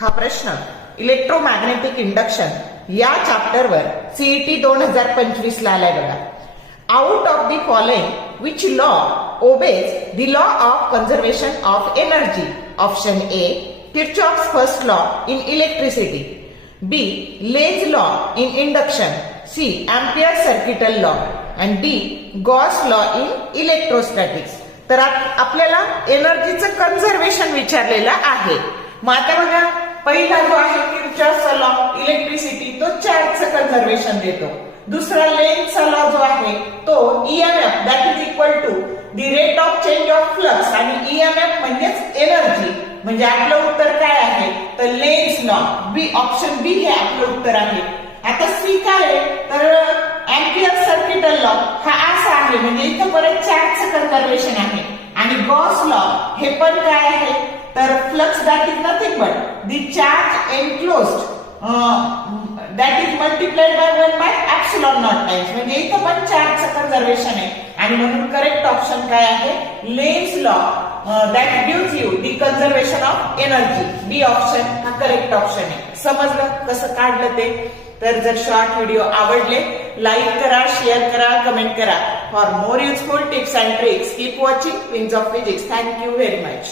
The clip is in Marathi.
हा प्रश्न इलेक्ट्रोमॅग्नेटिक इंडक्शन या चॅप्टरवर सीईटी 2025 ला आलाय बघा. Out of the following which law obeys the law of conservation of energy? Option A Kirchhoff's first law in electricity, B Lenz law in induction, C Ampere circuital law and D Gauss law in electrostatics. तर आपल्याला एनर्जीचं कन्झर्वेशन विचारलेलं आहे. मग आता बघा, पहिला जो आहे किरचॉफचा लॉ इलेक्ट्रिसिटी, तो चार्जचं कन्झर्वेशन देतो. दुसरा लेन्झचा लॉ जो आहे तो EMF that is equal to the rate of change of flux, आणि ईएमएफ म्हणजेच एनर्जी. म्हणजे आपलं उत्तर काय आहे तर Lenz law, B option B हे आपलं उत्तर आहे. आता सी काय आहे तर एम्पियर सर्किटल लॉ हा असा आहे, म्हणजे इथं परत चार्जचं कन्झर्वेशन आहे. आणि गॉस लॉ हे पण काय आहे तर flux that is nothing but the charge enclosed that is multiplied by 1 by epsilon not times. म्हणजे इथं पण चार्जचं कन्झर्वेशन आहे, आणि म्हणून करेक्ट ऑप्शन काय आहे Lenz law that gives you the conservation of energy. B option हा करेक्ट ऑप्शन आहे. समजलं कसं काढलं ते? तर जर शॉर्ट व्हिडिओ आवडले लाईक करा, शेअर करा, कमेंट करा. For more useful tips and tricks keep watching wings of physics. Thank you very much.